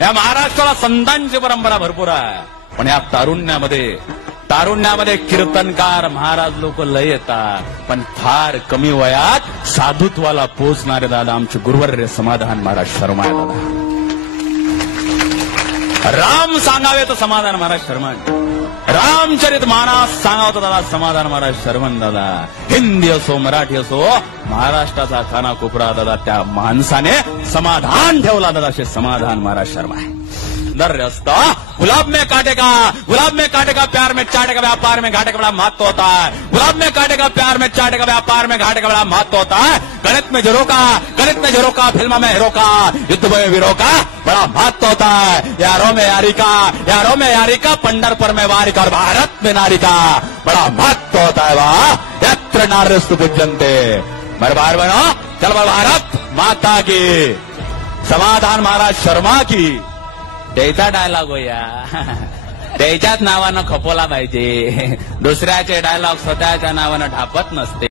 या महाराष्ट्राला संतांची परंपरा भरपूर आहे, पण या तारुण्यामध्ये कीर्तनकार महाराज लोक लय येतात, पण फार कमी वयात साधुत्वाला पोचणारे दादा आमचे गुरुवर्य समाधान महाराज शर्मा आहे दादा. राम सांगावे तर समाधान महाराज शर्मन, रामचरित मानस सांगावं तर दादा समाधान महाराज शर्मन दादा. हिंदी असो मराठी असो महाराष्ट्राचा कानाकोपरा दादा त्या माणसाने समाधान ठेवला दादा, असे समाधान महाराज शर्मा आहे. दर रस्ता गुलाब में काटे का प्यार में चाटे का व्यापार में घाटे का बड़ा महत्व होता है. गुलाब में काटे का प्यार में चाटे का व्यापार में घाटे का बड़ा महत्व होता है. गणित में झरों का फिल्म में हीरो का, युद्ध में वीरों का बड़ा महत्व होता है. यारों में यारी का पंढरपुर में वारी का और भारत में नारी का बड़ा महत्व होता है. वाह यत्र नार्यस्तु पूज्यन्ते. बरबार बनो चल भारत माता की, समाधान महाराज शर्मा की. त्याचा डायलॉग हो या, त्याच्याच नावानं खपवला पाहिजे. दुसऱ्याचे डायलॉग स्वतःच्या नावानं ढापत नसते.